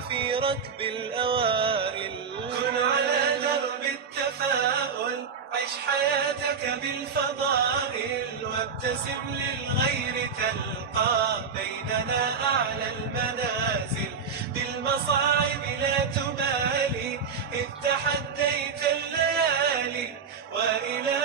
في ركب الأوائل. كن على درب التفاؤل، عش حياتك بالفضائل، وابتسم للغير تلقى بيننا أعلى المنازل. بالمصاعب لا تبالي إذ تحديت الليالي، وإلى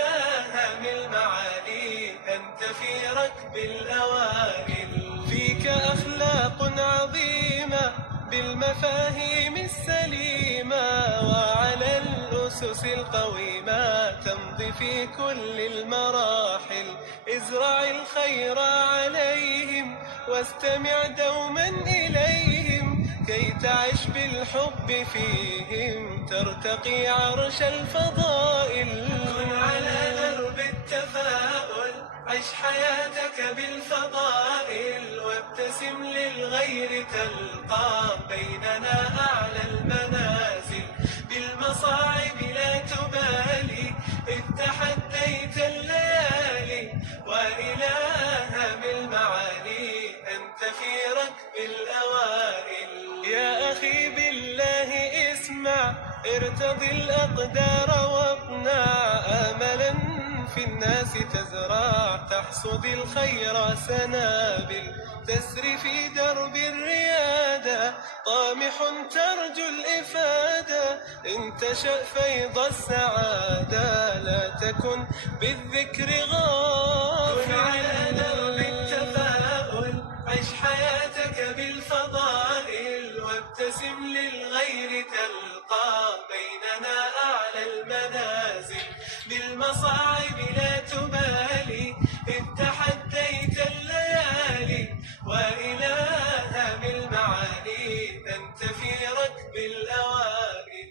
هام المعالي أنت في ركب الأوائل. فيك أخلاق عظيمة بالمفاهيم السليمة، وعلى الأسس القويمة تمضي في كل المراحل. ازرع الخير عليهم واستمع دوما إليهم، كي تعش بالحب فيهم ترتقي عرش الفضائل. كن على درب التفاؤل، عش حياتك بالفضائل، وابتسم للغير تلقى بيننا أعلى المنازل. بالمصاعب لا تبالي إذ تحديت الليالي، وإلى هام المعالي أنت في ركب الأوائل. يا أخي بالله اسمع، ارتضي الأقدار واقنع، آملا في الناس تزرع، تحصد الخير سنابل. تسري في درب الريادة طامح ترجو الإفادة، إن تشأ فيض السعادة لا تكن بالذكر غافل. كن على درب التفاؤل، عش حياتك بالفضائل، وابتسم للغير تلقى بيننا أعلى المنازل. بالمصاعب لا تبالي إذ تحديت الليالي، وإلى هام المعالي أنت في ركب الأوائل.